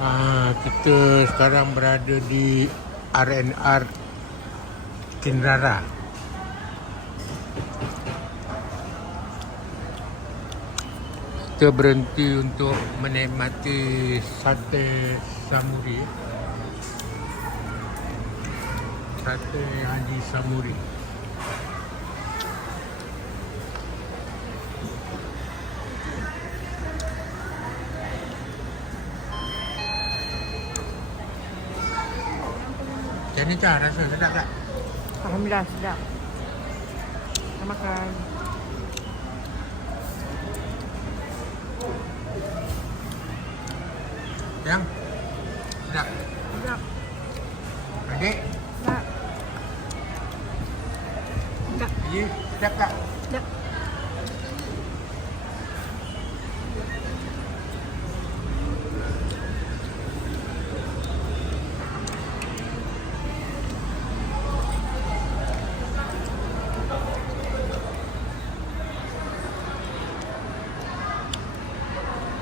Kita sekarang berada di R&R Kinrara. Kita berhenti untuk menikmati sate samuri. Sate Haji Samuri. Macam ni Cah, rasa sedap tak? Alhamdulillah sedap. Kita makan. Yang? Sedap? Sedap. Adik? Sedap. Sedap. Ya, sedap tak? Sedap.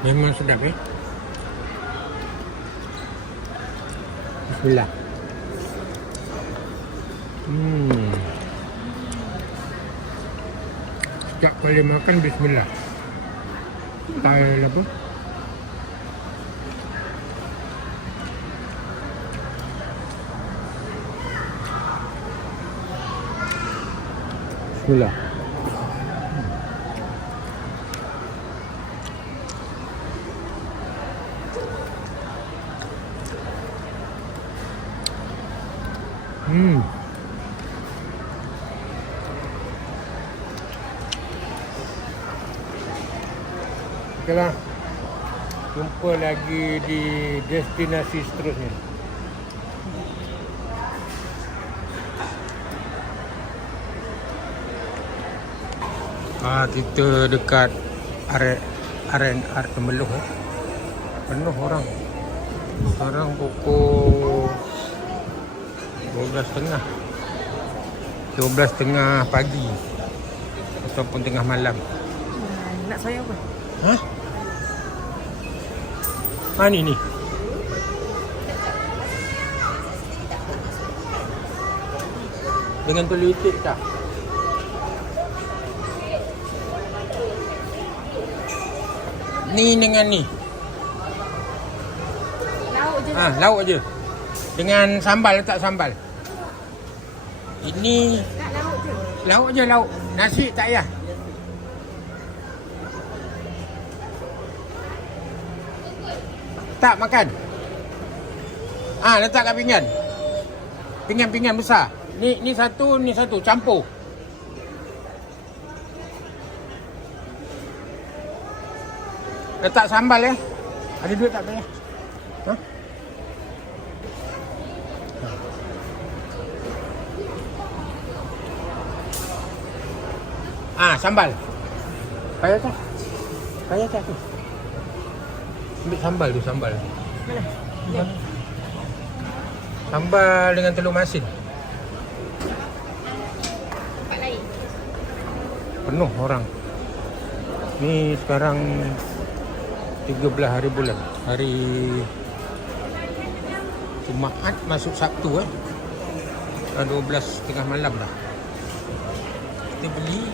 Memang sedap Bismillah. Setiap kali makan bismillah. Style apa? Bismillah. Okeylah. Jumpa lagi di destinasi seterusnya. Kita dekat R&R Temeloh. Penuh orang. Sekarang pukul 12.30 pagi ataupun tengah malam. Nak saya apa? Hah? Ni. Dengan telur itik tak? Ni dengan ni. Lauk je. Lauk je. Dengan sambal, letak sambal. Ini Tak lauk je. lauk je, lauk. Nasi tak payah. Tak makan. Letak kat pinggan. Pinggan besar. Ni satu campur. Letak sambal ya. Ada duit tak payah? Sambal. Payah tak tu. Ambil sambal tu, sambal. Mana? Ya. Sambal dengan telur masin. Tempat lain. Penuh orang. Ni sekarang 13 hari bulan. Hari Jumaat masuk Sabtu 12.30 malam dah. Kita beli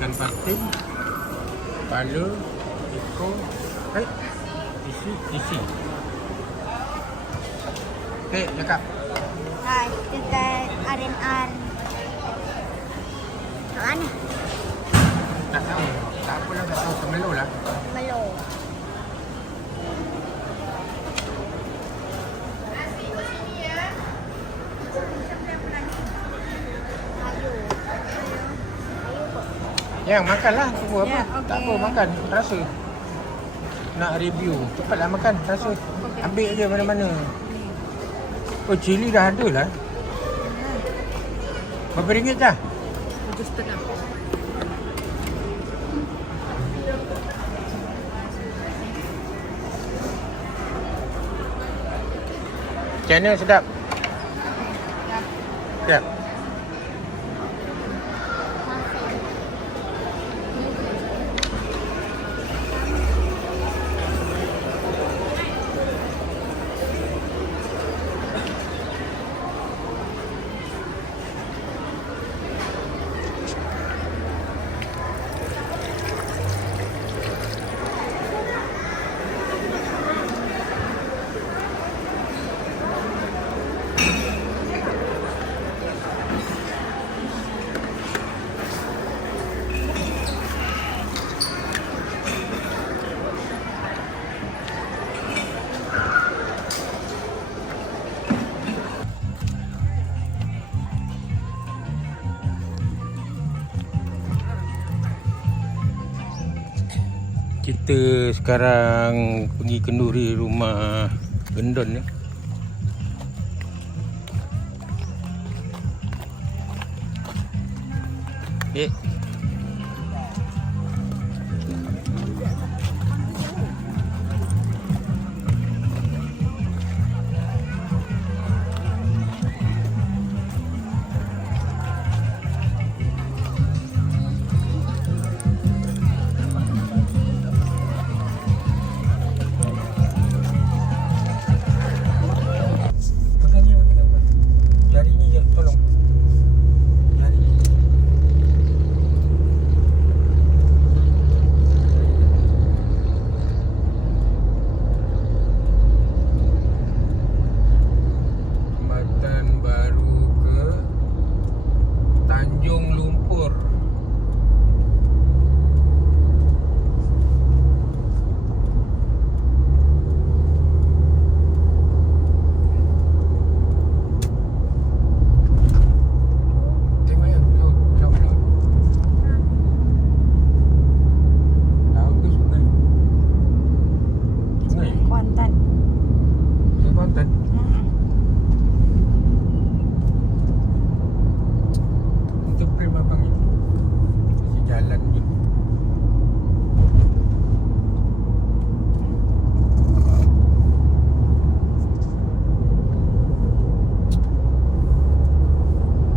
ikan patin, kepala, ekor, isi. Okey, cakap. Hai, dekat R&R. Kat mana? Tak tahu. Tak apalah, tak tahu. Temeloh lah. Temeloh. Yang makanlah, tunggu apa? Ya, okey. Tak apa, makan. Rasa. Nak review. Cepatlah makan, rasa. Ambil je mana-mana. Oh, cili dah ada lah. Berapa ringgit dah? 7.5. Macam mana sedap? Sedap. Kita sekarang pergi kenduri rumah Gendon ni. Dek. Jarinya je, tolong. Jari. Jambatan baru ke Tanjung Lumpur. Tengok yang laut, laut, laut. Laut ke sungai? Sungai? Kuantan. Sungai Kuantan? Untuk frame abang ni. Masih jalan je.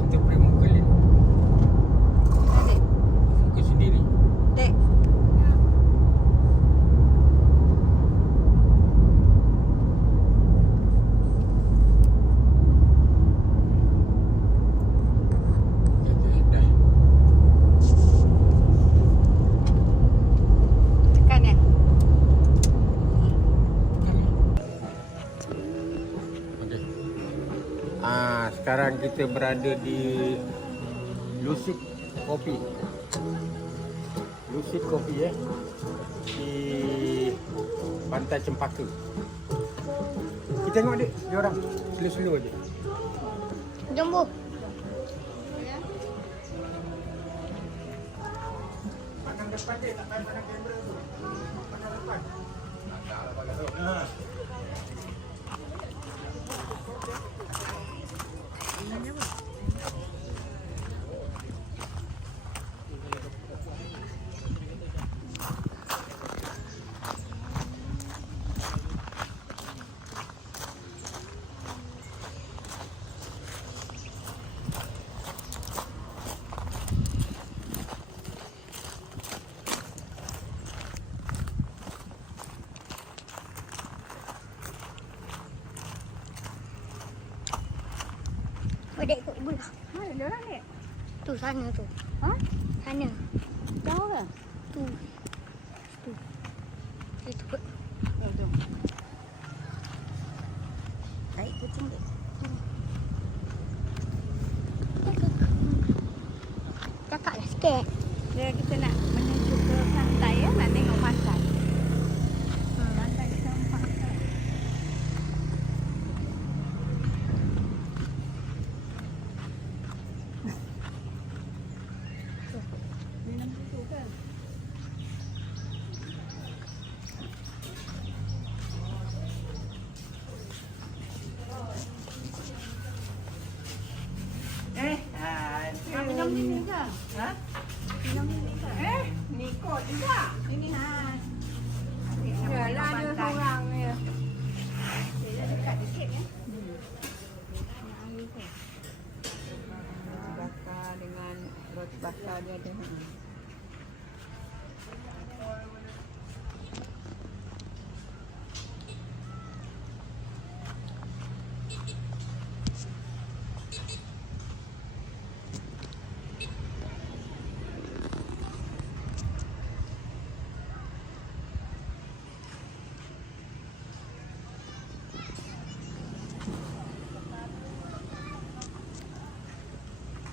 Untuk frame muka Lin. Dek. Muka sendiri. Dek. Dah. Tekan ya. Okey. Sekarang kita berada di Lucid Coffee. Lucid Coffee di Pantai Cempaka. Kita tengok dek, dia orang slow-slow aje. Jom bu. Pandang depan dek, tak payah pandang kamera tu. Pandang depan. Oh, dek ikut ibu lah. Mana dia orang ni? Tu sana tu. Ha? Sana. Jauh ke? Tu. Tu. Itu kot. Oh, jom. Baik kucing dek. Cakaplah sikit. Dia kita nak menuju ke pantai ya, nak tengok pantai. Pantai Cempaka. Minum susu ke? Minum ni ke? Ha? Minum ni ke? Niko juga. Ini ha. Yalah ada seorang ya. Dia dekat sikit ya. Bakar dengan roti bakar dia ada.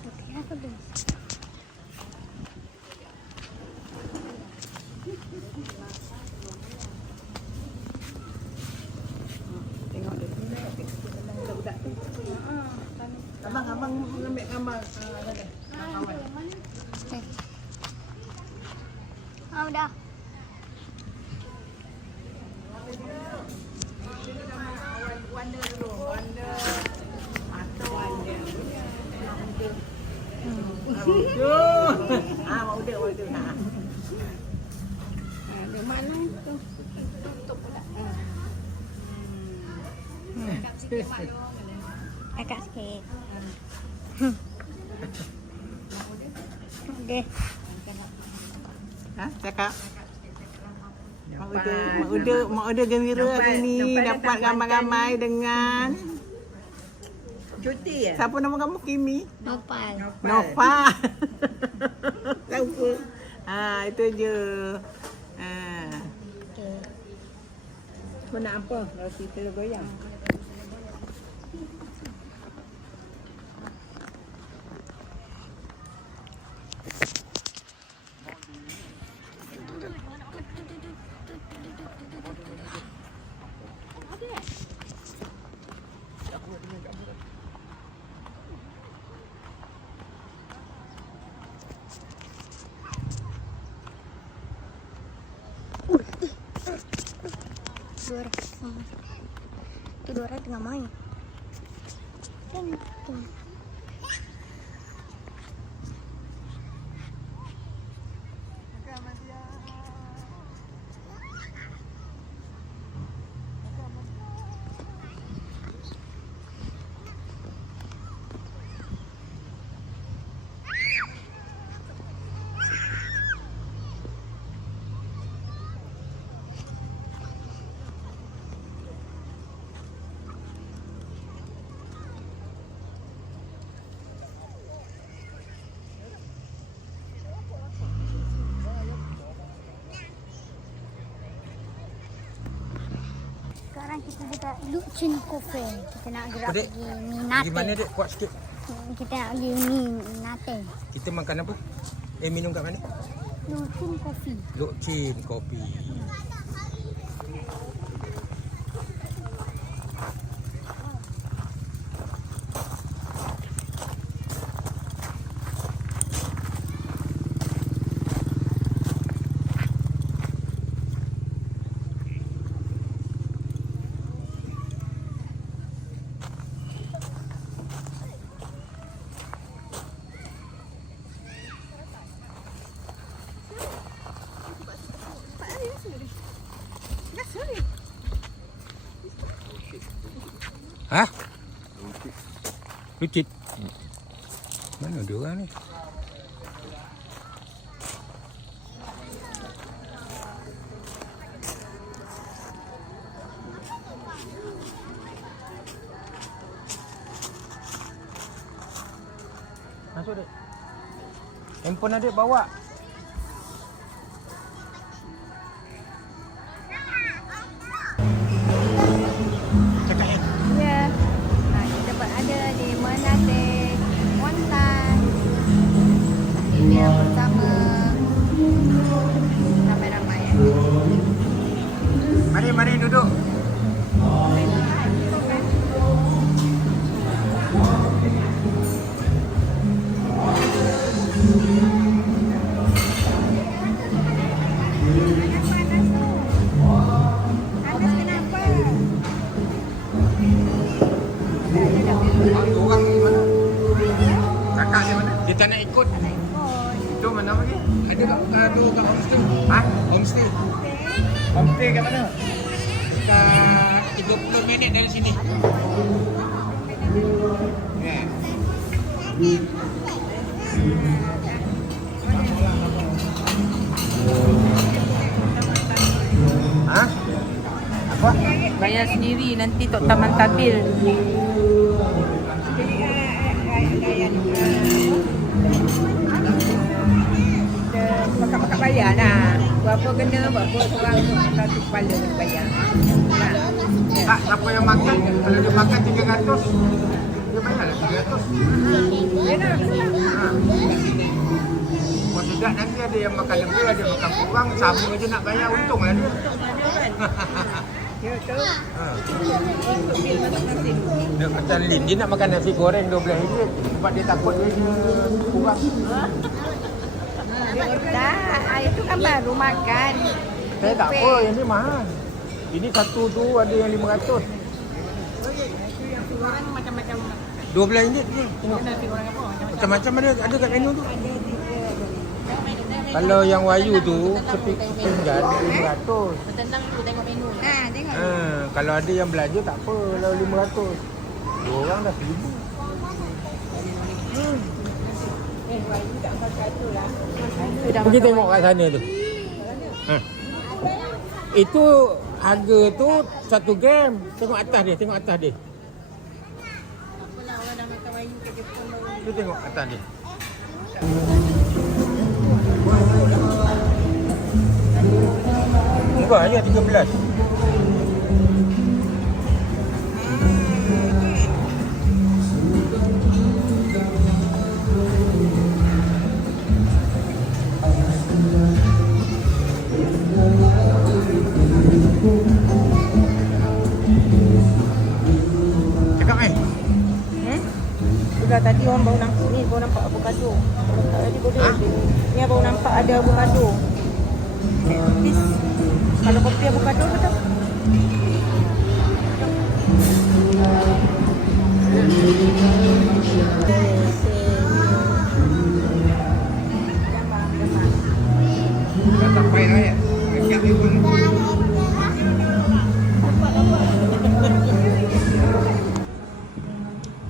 Okey, apa tu? Tengok dia. Budak-budak tu. Abang ambil gambar sana. Ah, dah. Agak sikit. Okey. Ha, cakap. Mak Uda gembira hari ni dapat ramai-ramai dengan Cuti ya? siapa nama kamu? Kimi? Nopal. Nova. Tahu apa? Itu je. Okey. Kau nak apa? Roti telur goyang. Dua orang sama. Itu dua orang tengah main. Tengok. Sekarang kita dekat Luchin Cafe. Kita nak gerak Apa, Dek? pergi Minate. Gimana dek? Kuat sikit. Kita nak pergi Minate. Kita makan apa? Minum kat mana? Luchin Coffee. Lokcin kopi. Hah? Lucit. Mana dia orang ni? Masuk dek. Handphone adik bawa. Cakap ya. Ya. Kita berada di Minate Montan. Ini yang bersama ramai-ramai ya. Mari duduk. Panas kenapa? Orang ni mana? Kakak dia mana? Dia tak nak ikut. Tu mana lagi? Ada kat tu kat homestay. Ha? Homestay. Homestay kat mana? Dekat 30 minit dari sini. Ya. Ha? Apa? Bayar sendiri nanti tok Taman Tabil. Makan bayar lah. Berapa kena, berapa orang satu kepala kena bayar. Tak, siapa yang makan? Kalau dia makan 300, dia bayarlah 300. Ya lah, betul. Ha. Kalau tidak nanti ada yang makan lebih, ada yang makan kurang, sama je nak bayar, untunglah dia. Ya tu. Ha. Untuk bil masak nasi dulu. Dia macam Lin, dia nak makan nasi goreng RM12 sebab dia takut dia kurang. Tak, itu kan baru makan. Saya tak apa, yang ni mahal. Ini satu tu ada yang 500. Orang macam-macam. RM12 je. Tengok. Nasi goreng apa? Macam-macam ada kat menu tu. Kalau yang Wayu tu sepinggan 500. Bertentang dulu tengok menu. Ha, tengok. Ha, Kalau ada yang belanja tak apa, kalau 500. Dua orang dah 1000. Pergi tengok kat sana tu. Ha. Itu harga tu 1 gram. Tengok atas dia, tengok atas dia. Tu tengok atas dia. Murah hanya 13. Cakap Sudah tadi orang baru nampak ni, baru nampak avocado. Tadi boleh. Ni baru nampak ada avocado. Please. Kalau kopi avocado betul. dah sampai dah ya. Siap dia pun.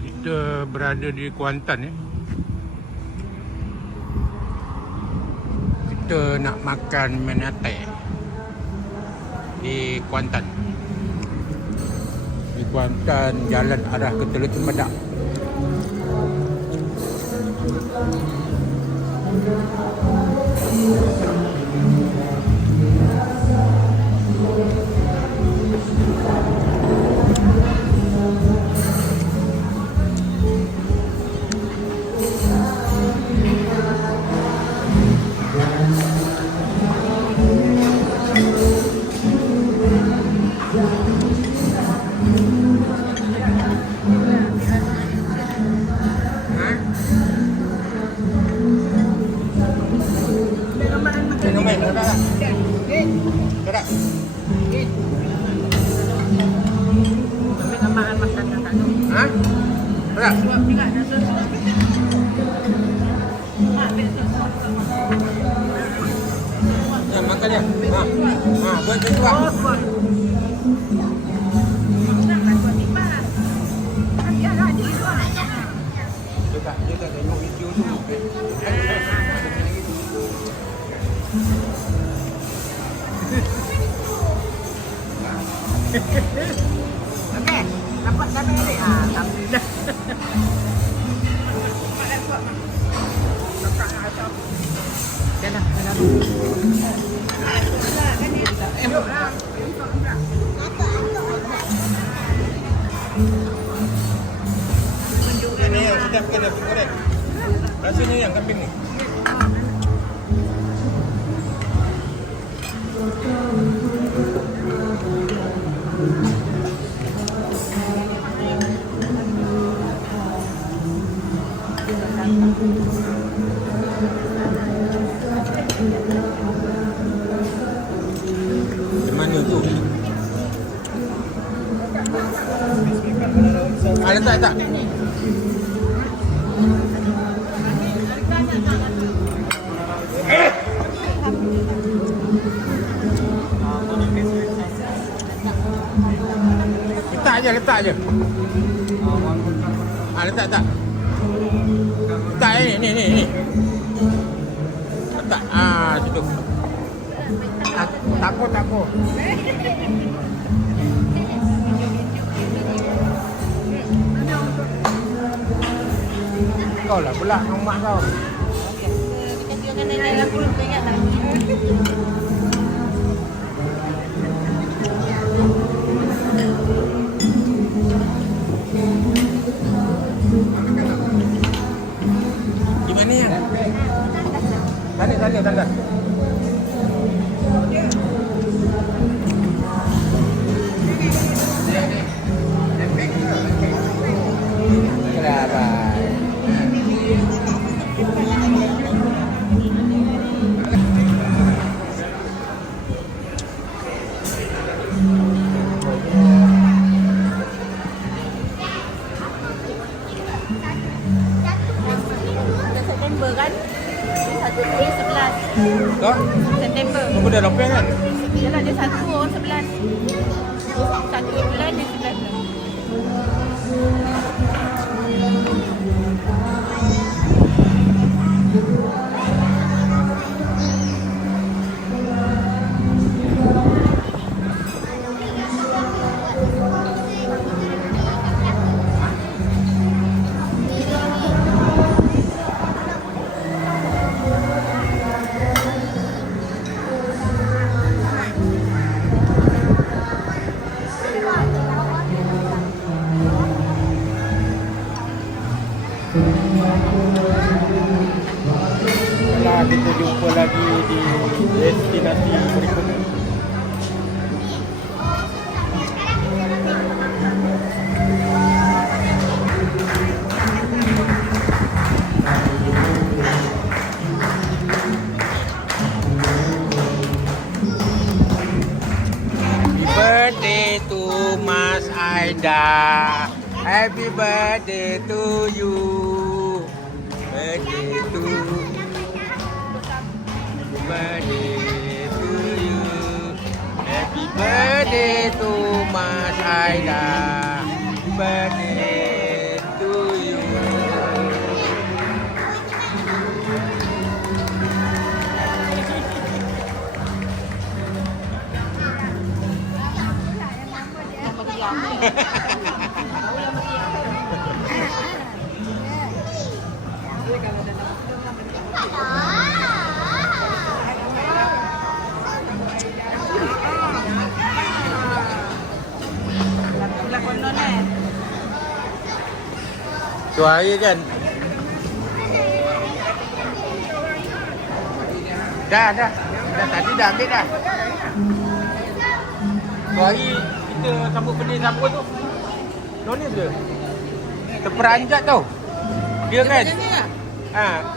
Kita berada di Kuantan ya. Kita nak makan menate di Kuantan. Di Kuantan jalan arah ke Teluk Cempedak. Tak. Ambil gambaran makan kat tu. Ha? Tak. Suap juga dah suap. Ya, makan dia. Ha. Ha, buat dia suap. Dia tak tengok video tu. Okey, dapat dah balik. Alhamdulillah. Ini yang sedap ke dapur korek? Rasanya yang kambing ni. Di mana tu? Letak. Letak je. Letak. Letak ni. Letak. Situ. Takut. Kau lah pula dengan mak kau. Kita dengan nenek aku ingat tak? Di mana yang? Tanda. September kan? 1 bulan 11. Kau? September. Kau dah lopeng kan? Yalah dia 1 orang 11. 3 bulan dia 11. Nah, kita jumpa lagi di destinasi berikutnya. Happy birthday to Mas Aida. Happy birthday to you. Birthday to birthday to you. Happy birthday to Mas Aida. Birthday to you. Tu hari kan. Dah. Dah tadi dah ambil dah. Tu hari kita sambut benda siapa tu? Nonis ke? Terperanjat tau. Dia kan?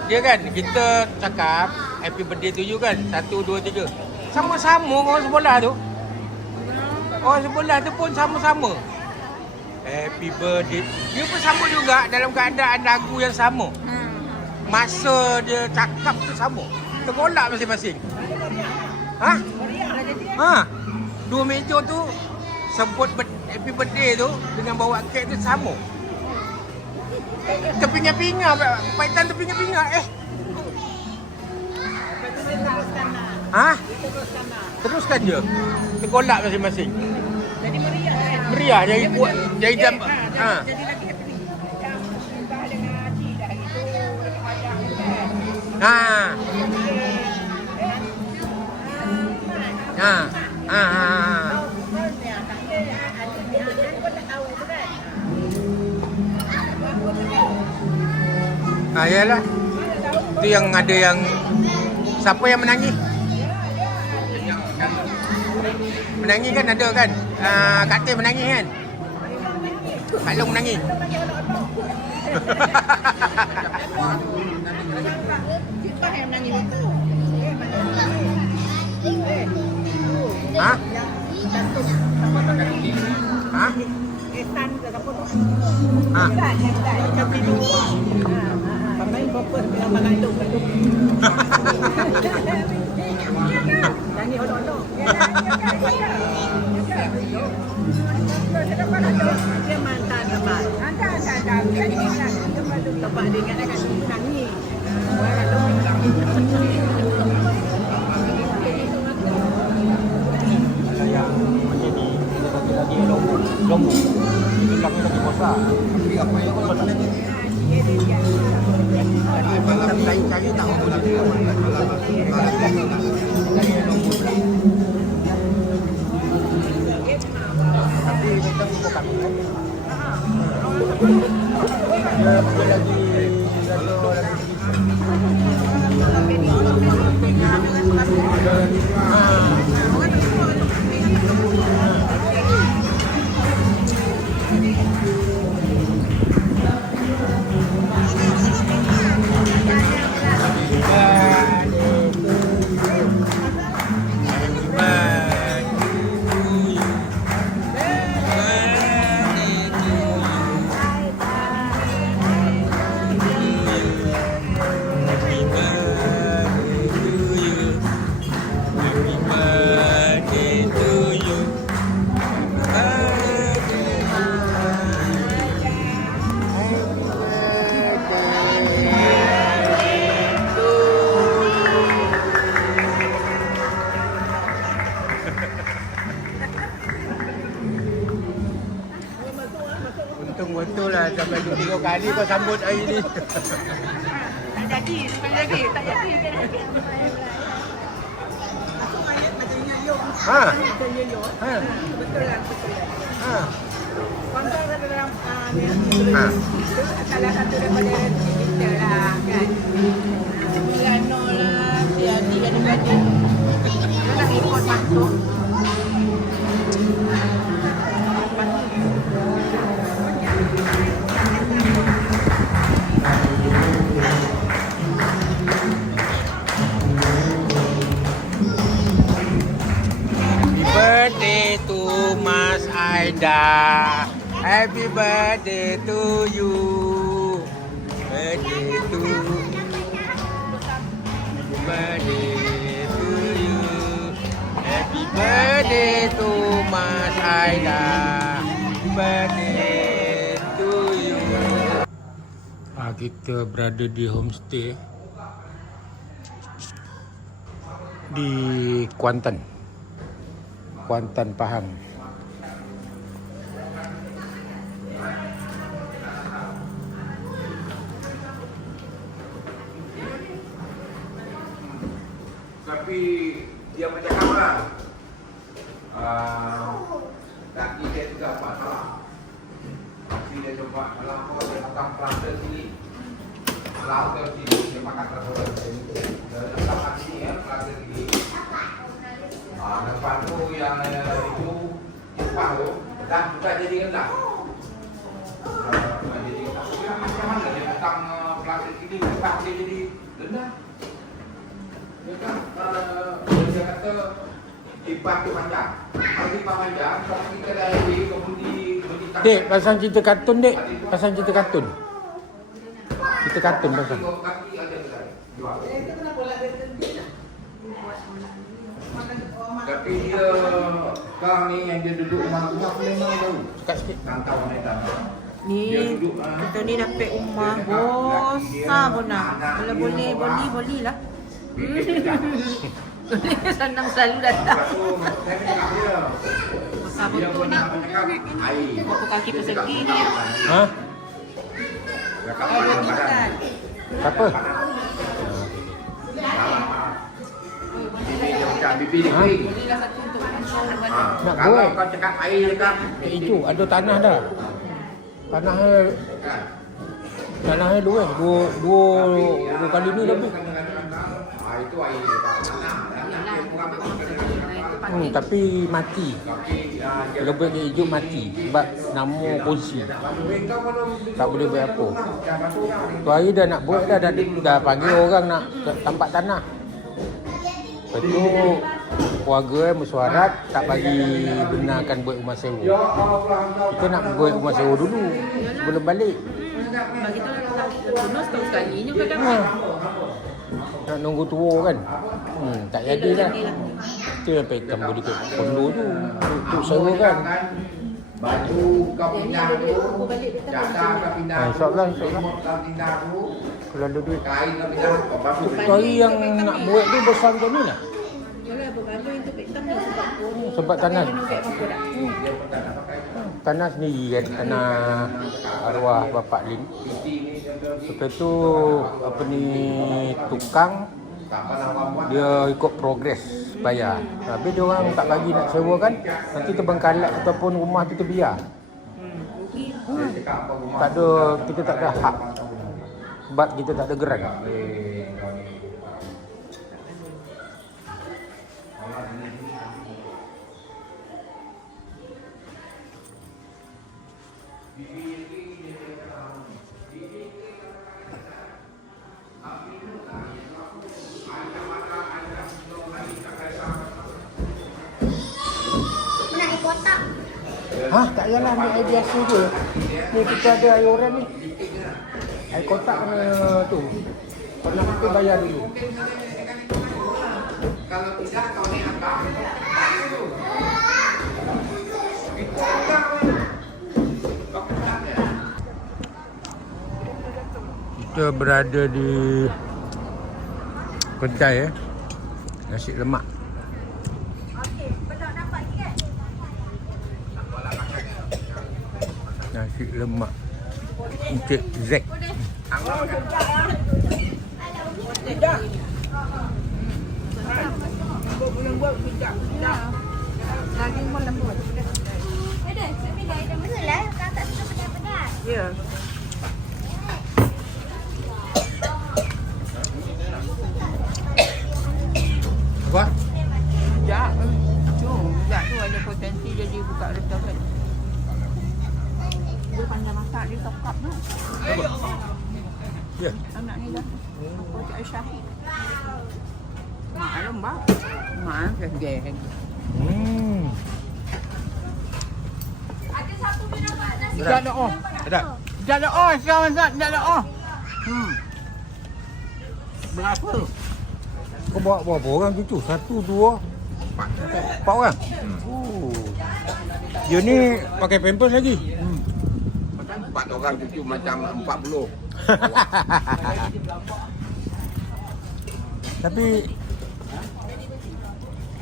Dia kan kita cakap happy birthday to you kan. 1, 2, 3. Sama-sama orang sebelah tu. Orang sebelah tu pun sama-sama. Happy birthday. Dia pun sama juga dalam keadaan lagu yang sama. Masa dia cakap tu sama. Tergolak masing-masing. Dua meja tu sebut happy birthday tu dengan bawa kek tu sama. Terpinga-pinga, paitan terpinga-pinga. Teruskan je. Tergolak masing-masing. Jadi meriah kan? Meriah jadi kuat. Jadi jam. Jadi lagi happy. Macam Simbah dengan Haji dah itu dekat padang tu kan. Yalah. Itu yang ada yang siapa yang menangis? Menangis kan ada kan? Kak Tim menangis kan? Kak Long menangis. Simbah yang menangis itu. Esan ke siapa tu? Yang tidur. Sampai bapa bilang makan duk. Nangis hodok-hodok. Dia mantan tempat. Tempat dia ingat kan nangis. Yang macam ni kita lagi lombok. Itu lagi besar. Tapi apa yang kau tak ada? Cari tak apa lagi. Tapi kita bukan. Dia lagi betul lah. Sampai 2-3 kali kau sambut hari ni. Tak jadi, tak jadi. Aku mayat macam Yoyo. Ha? Macam Yoyo. Ha? Betul lah. Ha? Kontak dalam ni. Ha? Salah satu daripada kita lah kan. Piano lah, Tiadi kadang-kadang. Dia nak ikut masuk. Birthday to Mas Aida. Happy birthday to you. Birthday to birthday to you. Happy birthday to Mas Aida. Birthday to you. Kita berada di homestay di Kuantan, Pahang. Tapi dia bercakap lah. Kaki dia juga buat salah. Kaki dia coba kalau kau dia makan plaster sini. Plaster sini dia makan plaster sini. Dan sama sini ya plaster sini. Depan tu yang itu Jepang tu dah juga jadi rendah. Jadi macam mana dia petang plastik ini petang dia jadi rendah. Dia kan dia kata lipat tu panjang. Kalau lipat panjang kalau kita dah jadi kemudian Dek, pasang cerita kartun dek. Pasang cerita kartun. Cerita kartun pasang. Kaki ada besar. Jual. Tapi dia kang ni yang dia duduk rumah aku memang tahu. Dekat sikit. Kantau Medan. Ni kita ni dapat rumah besar pun nak. Kalau boleh lah. Senang selalu datang. Besar betul ni. Berapa kaki persegi ni? Ha? Apa? Dia macam bibi dia kering. Nak kalau kau cakap air dekat hijau, ada tanah dah. Tanahnya dua kali ni lebih. Itu air tanah. Tapi mati. Lebih dia hijau mati sebab nama kursi. Tak boleh buat apa. Tu hari dah nak buat dah panggil orang nak tampak tanah. Lepas tu keluarga mesyuarat tak bagi benarkan buat rumah sewa. Kita nak buat rumah sewa dulu sebelum balik. Bagi tu nak tunus tahun sekali ni kadang-kadang. Nak nunggu tua kan. Tak jadi lah. Kita sampai tambah dekat kondo tu untuk sewa kan. Baju kau pindah tu, jatah kau pindah. InsyaAllah. Kalau ada duit. Kain kau pindah. Hari yang nak buat tu besar macam ni lah. Yalah, berapa itu petam ni Sebab tanah. Tanah sendiri kan, tanah arwah Bapak Lin. Lepas tu tukang dia ikut progres bayar. Habis dia orang tak bagi nak sewa kan, nanti terbengkalai ataupun rumah tu terbiar. Tak ada, kita tak ada hak sebab kita tak ada geran. Tak payahlah ambil air biasa je. Ni kita ada air orang ni. Air kotak kena tu. Pernah kita bayar dulu. Kalau tidak kau ni apa? Kita berada di kedai nasi lemak. Nasi Nasi lemak Encik Zack. Tidak. Lembut tidak. Daging pun lembut. Betul lah, kakak suka pedas-pedas. Ya. Apa? Sekejap. Sekejap tu ada potensi jadi buka restoran. Dia pandai masak, dia top-up tu. Ya. Anak ni dah. Aku cak Syahid. Maklum bah. Mak kan geng. Tidak ada oh. Sedap. Tidak ada oh sekarang Zat. Tidak ada oh. Berapa? Kau bawa berapa orang cucu? 1, 2, 4 orang? Oh. Dia ni pakai pampers lagi? 4 orang cucu macam 40.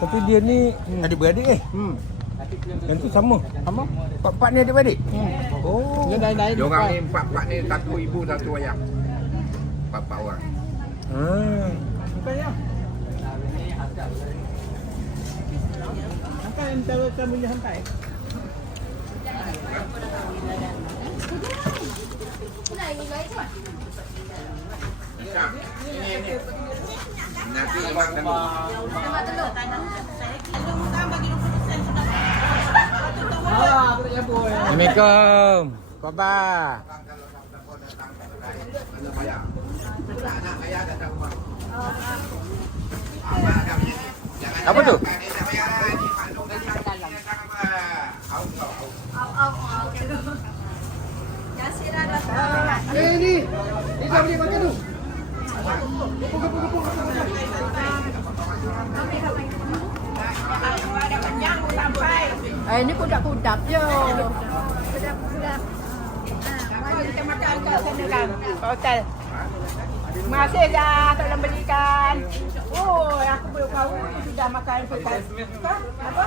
Tapi dia ni adik-beradik Yang tu sama? Sama? Pak ni adik-beradik? Oh. Dia lain-lain. Dia orang ni 4 ni, 1 ibu, 1 ayah. 4 orang. Bukannya. Angkat yang cara kamu dia sampai. Nanti orang kan. Assalamualaikum. Khabar? Apa tu? Ni dah boleh makan tu. Ini kudap-kudap je. Sedap-sedap. Mari kita makan kat sana kan. Hotel. Terima kasih dah tolong belikan. Oh, aku belum tahu sudah makan pekan. Apa?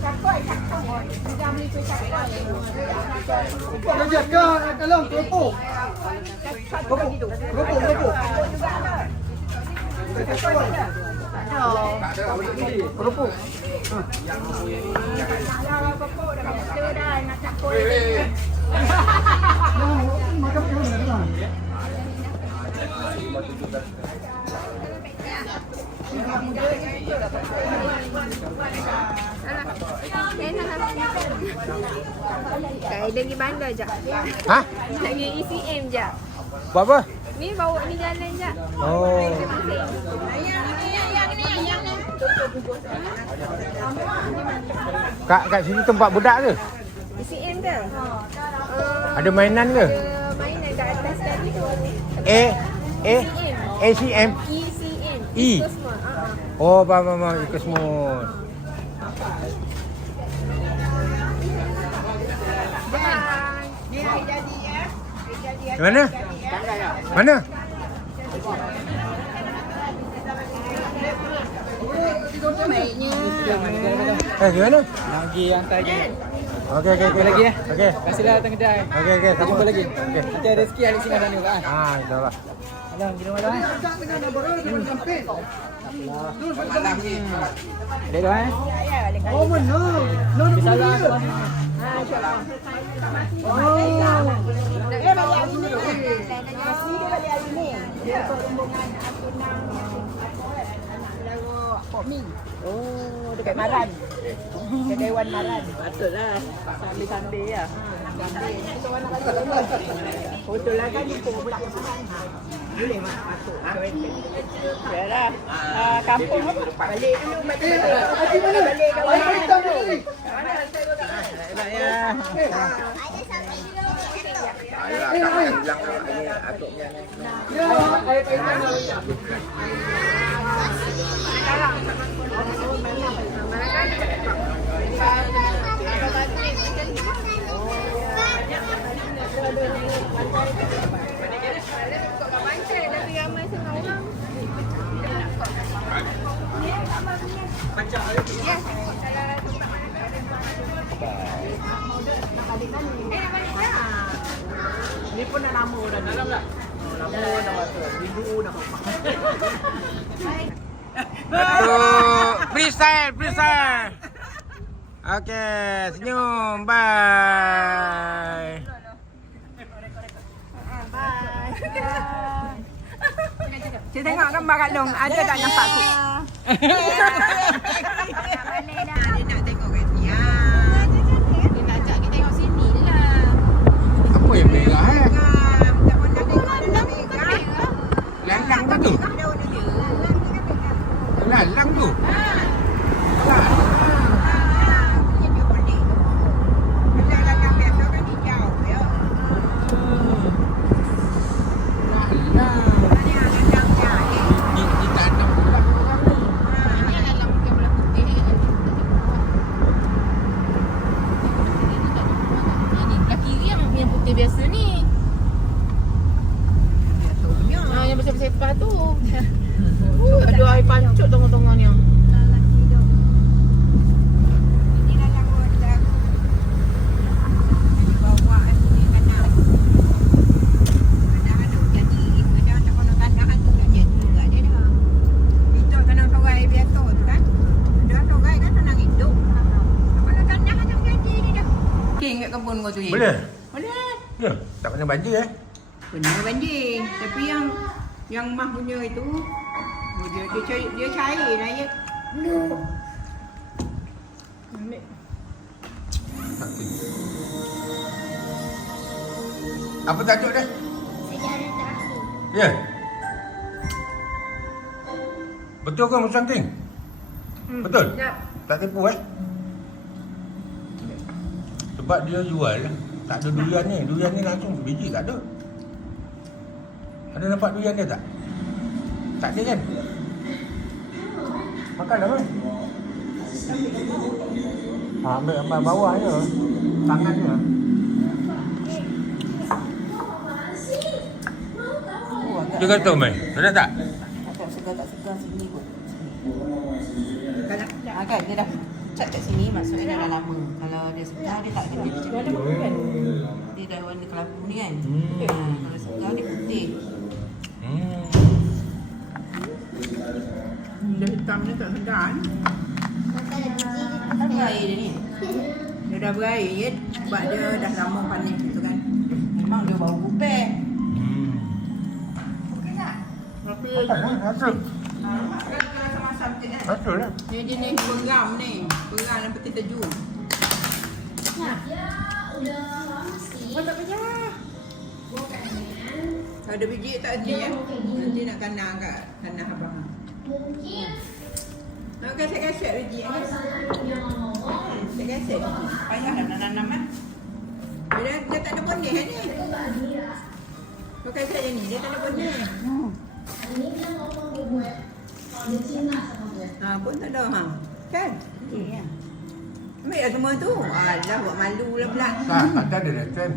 Cakoi. Sudah beli cakoi. Kerupuk saja ke kalong kerupuk? Kerupuk. Kerupuk. Makan kerupuk dah. Kayak lagi bandar je. Hah? Lagi ECM je. Buat apa? Ni bawa ni jalan je. Oh. Kat sini tempat budak ke? ECM ke? Ada mainan ke? Ada mainan kat atas tadi tu. ACM. ECM. E. Itu semua. Oh, faham. Ikut semua. Ni hari jadi ya. Mana? Mana? Gimana? Lagi hantar lagi. Okey. Lagi ya. Okey. Kasihlah datang kedai. Okey. Tak Jumpa lagi. Okey. Nanti ada rezeki hari sini dan juga. InsyaAllah. Alang, kira malam. Ada dah Oh, mana? Salah. Dia balik hari ni. Nasi dia balik hari ni. Dia untuk rombongan Atunang anak Pok Min. Oh, dekat Maran. Dekat Dewan Maran. Patutlah. Sambil-sambil ya. Betul lah kan jumpa pula ke Maran. Boleh mak patut. Yalah. Kampung apa? Balik dulu balik ke Maran dulu. Ayah, tak bilang ini atuknya ni. balik dah. Ni pun dah lama dah. Dalam tak? Lama dah rasa. Minggu dah kompak. Betul. Freestyle. Okey, senyum. Bye. Kita tengok gambar Kak Long. Ada tak nampak aku? Balik dah. Dia nak tengok kat sini. Dia nak ajak kita tengok sini lah. Apa yang merah eh? Tak pernah tengok ada merah. Lalang tak tu? Daun dia. Lalang tu. Dia pelik. Lalang biasa kan hijau. Ya. Ditanam pula. Ini lalang yang belah putih. Ini belah kiri yang putih biasa ni. Yang besar-besar tu. Ada air pancut tengah-tengah ni. Ini lalang water. Bawa ni tanah. Tanah tu jadi. Ada kono tanah tu tak jadi juga dia dah. Itu tanah torai biasa tu kan. Ada torai kan tanah hidup. Kalau tanah tu jadi dia dah. King kat kebun kau tu. Boleh? Boleh. Ya, tak kena banjir eh. Benar banjir. Tapi yang mah punya itu dia cair naik. Apa tajuk dia? Sejarah terakhir. Ya. Betul ke Musang King? Betul? Tak tipu eh? Sebab dia jual tak ada durian ni. Durian ni langsung sebiji tak ada. Ada nampak durian dia tak? Tak ada kan? Makanlah kan? Ambil bawah je. Tangan je. Dia kata Mai, ada tak? Tak segar sini kot. Kalau Kan dia dah cat kat sini maksudnya dah lama. Kalau dia segar dia tak kena macam ni. Dia dah warna kelabu ni kan. Kalau segar dia putih. dia hitam ni tak sedar ni. Tak ada air dia ni. Dia dah berair sebab dia dah lama panas gitu kan. Memang dia bau kupek. Tapi Rasa. masam-masam je kan. Rasa lah. Dia jenis peram ni. Peram yang peti teju. Oh tak payah. Kalau ada biji tak ada ya. Nanti nak kena kat tanah abang. Nak kasih-kasih biji kan. Kasih-kasih biji. Payah dah nanam kan. Dia tak ada benih ni. Kau kasih je ni, dia tak ada benih. Pun tak ada ha. Kan? Ya. Ambil lah semua tu. Alah buat malu lah pula. Tak ada reaction.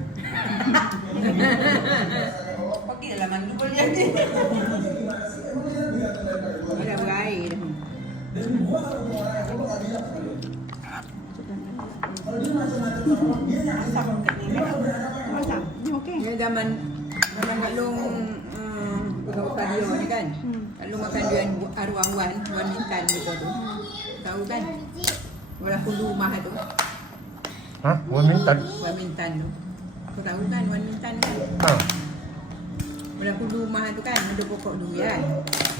Okey dalam mandi boleh jadi. Dia dah berair dah. Masak. Ni okey. Ni zaman Kak Long buka dia ni kan. Kak Long makan dia arwah Wan Mintan gitu tu. Tahu kan? Walau hulu rumah tu. Ha? Wan Mintan? Wan Mintan tu. Aku tahu kan Wan Mintan kan. Ha. Walau hulu rumah tu kan ada pokok durian.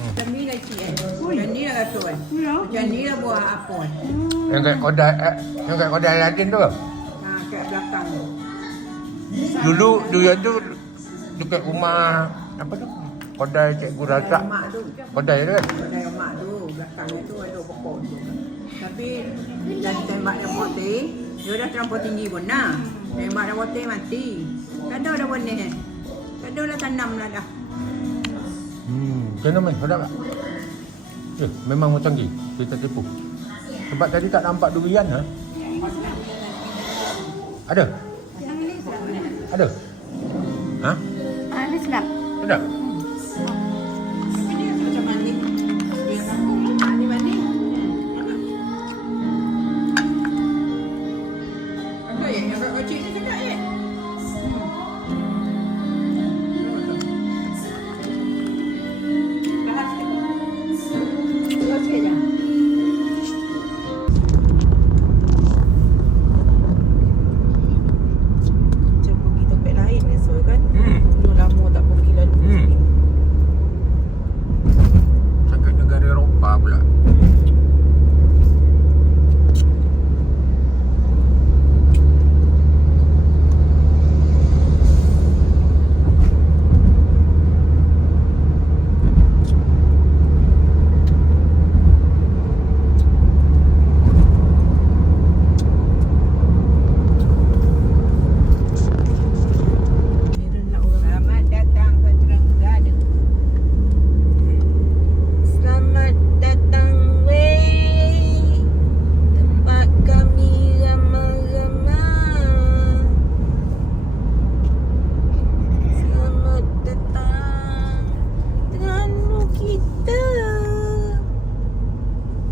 Macam ni lah cik kan. Macam ni lah kata kan. Macam ni lah buah apel. Yang kat kodai Aladin tu ke? Kat belakang tu. Dulu durian tu dekat rumah apa tu? Kodai Cikgu Razak. Mak tu. Kodai tu kan? Kedai mak tu, belakangnya tu ada pokok tu. Tapi dah tembak yang putih, dia dah terlampau tinggi pun dah. Tembak yang putih mati. Tak ada dah benih kan. Tak ada dah tanam lah dah. Macam mana Mai? Sedap tak? Ya, memang macam ni. Kita tipu. Sebab tadi tak nampak durian ha? Ada? Ada? Ha? Ada sedap. Sedap? Tapi dia macam mandi. Mandi. Apa yang kau cik ni cakap?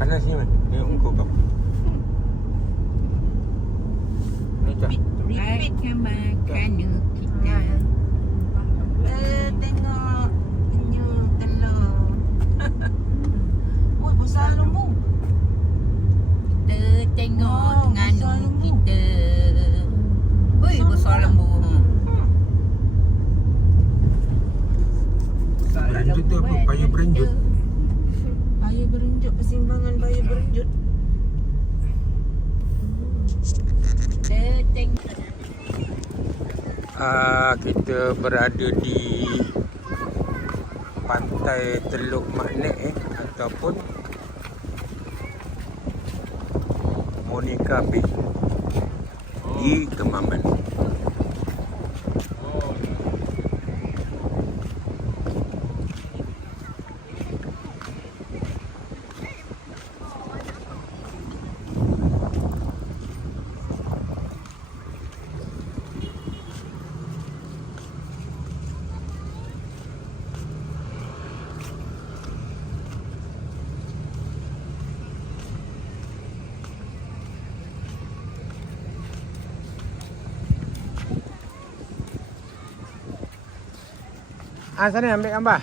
Panas ni man. Tengok muka kau. Ni dah. Baik makan kita. Tengok penyu telur. Oi, besar lembu. Kita tengok nganu kita. Oi, besar lembu. Berenjut tu apa? Payah berenjut. Bayi berenjut, persimpangan bayi berenjut. Kita tengok. Kita berada di pantai Teluk Magnet ataupun Monica Bay di Kemaman. Sana ambil gambar.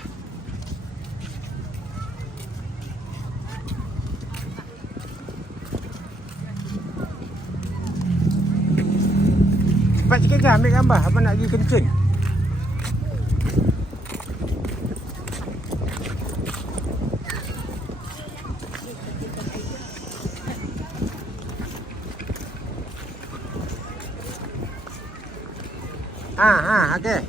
Cepat sikit je ambil gambar. Apa nak pergi kencing? Okey.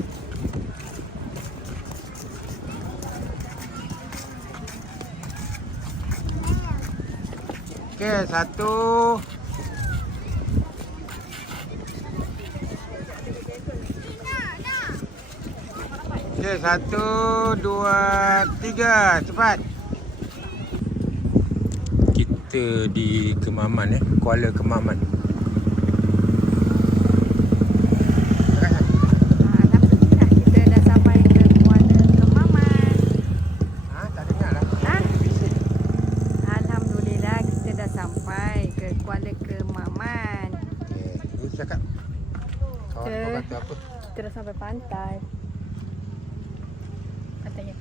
Okey, satu. Okey, 1, 2, 3. Cepat. Kita di Kemaman Kuala Kemaman. Alhamdulillah kita dah sampai ke Kuala Kemaman. Tak dengar lah. Alhamdulillah kita dah sampai ke Kuala Kemaman. Okey, ni cakap. Kawan kau kata apa? Kita dah sampai pantai. Katanya.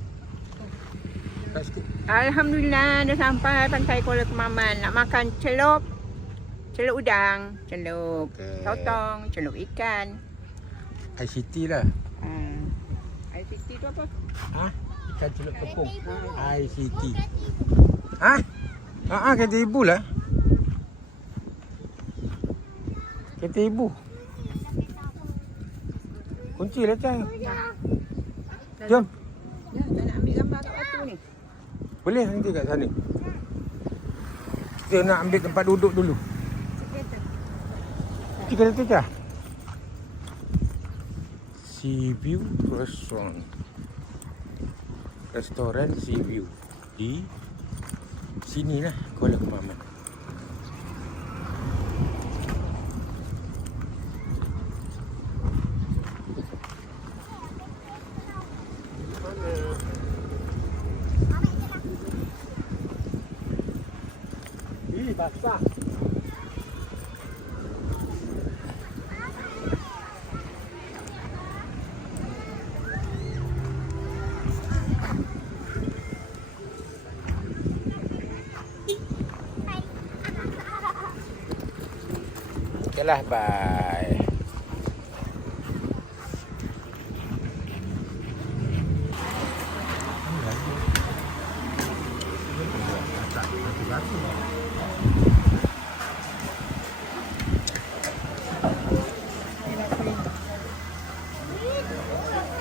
Cakap sikit. Alhamdulillah dah sampai pantai Kuala Kemaman. Nak makan celup. Celup udang, celup Okey. sotong, celup ikan. ICT lah. ICT tu apa? Ikan celup tepung. ICT. Kata ibu lah. Kata ibu. Kunci lah Cang. Jom. Ya, tak nak ambil gambar kat batu ni. Boleh nanti kat sana. Kita nak ambil tempat duduk dulu. Kita kereta kah? Sea View Restaurant. Restoran Sea View. Di sini lah Kuala Kemaman. Basah. Okeylah, bye.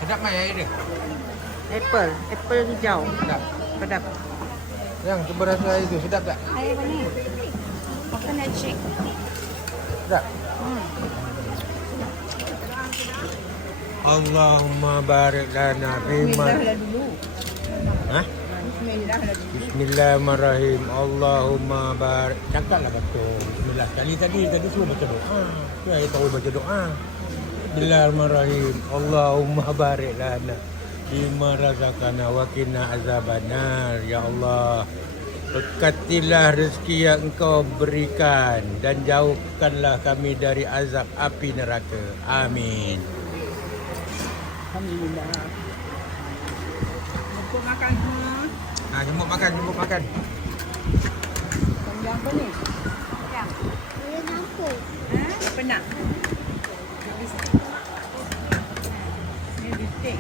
Sedap mai air dia. Apple hijau. Sedap. Sedap. Yang cuba rasa air tu sedap tak? Air mana? Coconut shake. Sedap. Allahumma barik lana bima. dulu. Bismillahirrahmanirrahim. Allahumma barik. Cakaplah betul. Bismillah. Tadi semua baca doa. Tu ayat tahu baca doa. Bismillahirrahmanirrahim. Allahumma barik lana bima razaqana wa qina azabannar. Ya Allah, Berkatilah rezeki yang Engkau berikan dan jauhkanlah kami dari azab api neraka. Amin. Alhamdulillah. Jemput makan semua. Jemput makan. Panjang apa ni? Boleh nyampur. Apa nak? Ni bistik.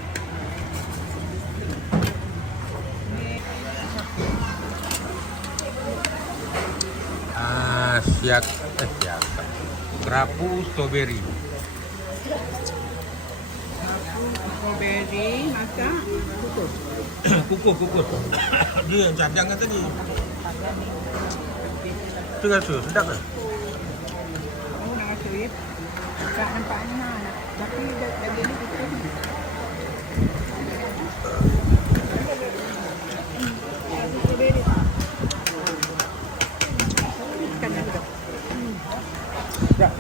Siap. Kerapu strawberry. Strawberry masak kukus. Kukus. Dia yang cadang kan tadi. Tu rasa sedap ke? Oh, nak rasa ya? Tak nampaknya. Tapi daging ni kukus. Strawberry. Ikan lagi tak? Sedap.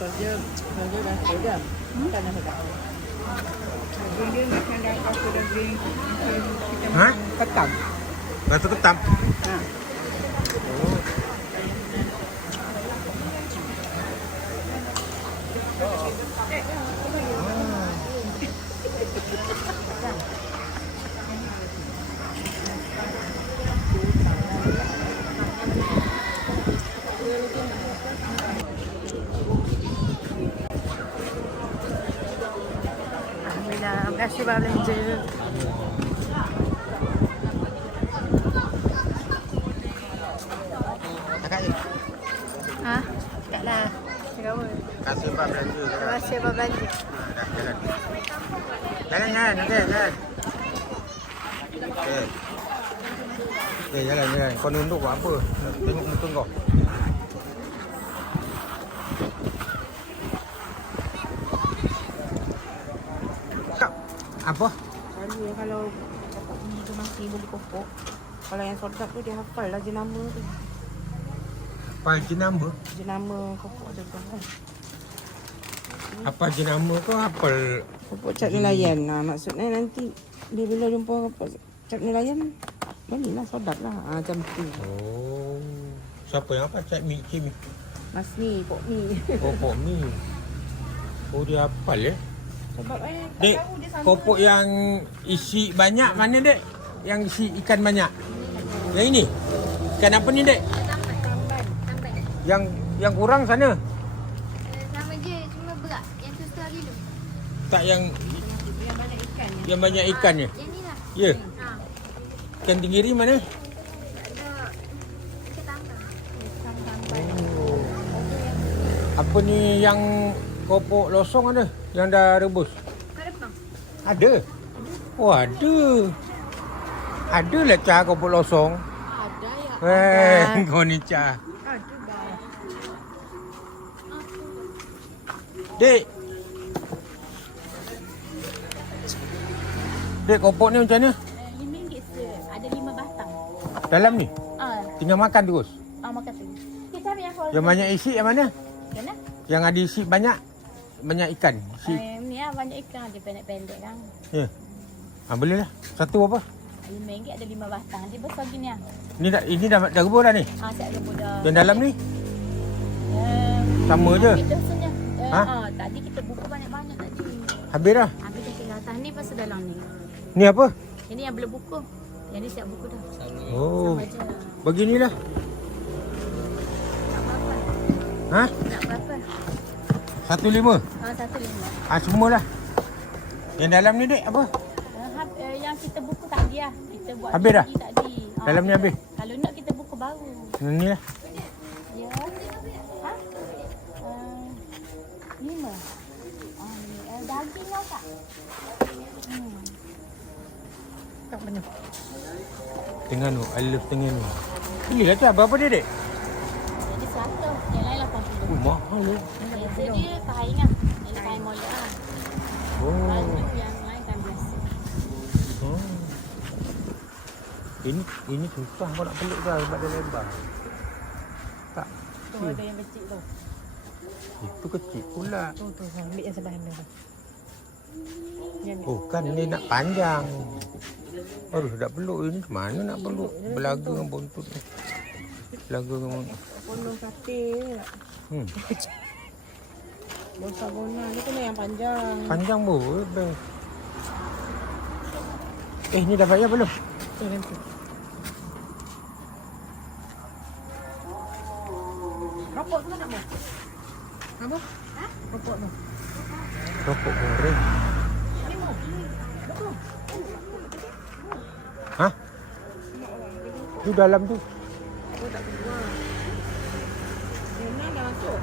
Kerja dah kerja. Bukan dah sedap. Daging dia macam dah rasa daging kita Ha? makan ketam. Rasa ketam. Ha. Alhamdulillah, terima kasih Pak belanja. Cakap je. Ha? Tak lah. Cakap apa? Kasih Pak belanja. Terima kasih Pak belanja. Jalan. Jalan. Okey, jalan. Kau nunduk buat apa? Nak tengok muka kau. Apa? Selalu kalau dia masih beli kopok, kalau yang sedap tu dia hafal lah jenama tu. Apa jenama? Jenama kopok tu kan. Apa jenama kau hafal? Kopok cap nelayan. Maksudnya nanti bila jumpa kopok cap nelayan, belilah sedap lah. Macam tu. Oh. Siapa yang apa? Cik Mi. Mas ni, pok ni. Oh, Pok Mi. Oh, dia hafal ya? Sebab tak Dek, tahu dia sama. kopok yang isi banyak mana dek? Yang isi ikan banyak. Yang ini? Ikan apa ni dek? Tamban. Yang kurang sana. Sama je, cuma berat. Yang tu setengah kilo. Tak yang banyak ikan. yang banyak ikannya. Yang ni lah. Ya. Ha. Ikan tenggiri mana? Ada ikan tambang. Apa ni yang kopok losong ada? Yang dah rebus? Kat depan. Ada. Oh, ada. Ada lah Cah kopok losong. Ada ya. Kau ni Cah. Dek. Dek, kopok ni macam mana? RM5 se. Ada 5 batang. Dalam ni? Tinggal makan terus? Makan tu. Kita cari yang Yang banyak isi yang mana? Kenapa? Yang ada isi banyak ikan. Isi. Ni lah banyak ikan dia pendek-pendek kan. Ya. Boleh lah. Satu apa? RM5 ada 5 batang. Dia besar gini lah. Ini dah rebus dah ni? Siap rebus dah. Yang dalam ni? Sama je. Biasanya. Ha? Tadi kita buka banyak-banyak tadi. Habis dah. Habis dah tinggal atas ni pasal dalam ni. Ni apa? Ini yang belum buku. Yang ni siap buku dah. Oh. Sama je. Beginilah. Tak apa-apa. Ha? Tak apa-apa. 1.5. 1.5. Semualah. Yang dalam ni dek apa? Yang kita buku tadi lah. Kita buat Habis dah? tadi. Dalam ni habis? Kalau nak kita buku baru. Ni lah. Ya. Ha? 5. Daging lah tak? Tak benar. Tengah tu. I love tengah tu. Belilah Cah. Berapa dia dek? Jadi 100. Yang lain 80. Oh, mahal ya. Biasa dia kain lah. Yang kain molek lah. Oh. Baju yang lain kan biasa. Oh. Ini susah kau nak pelik kau sebab dia lebar. Tak. Tu ada yang kecil tu. Itu kecil pula. Tu, ambil yang sebelah tu. Oh kan ni nak panjang. Aduh dah peluk ini mana nak peluk? Belaga dengan buntut ni. Belaga dengan Pondong katil. Bonsa-bonsa ni kena yang panjang. panjang boleh. Ni dah bayar belum? Tu nanti. Rokok tu nak mau? Apa? Rokok tu. Rokok goreng. Hah? Tu dalam tu. Oh tak keluar. Memang dah masuk.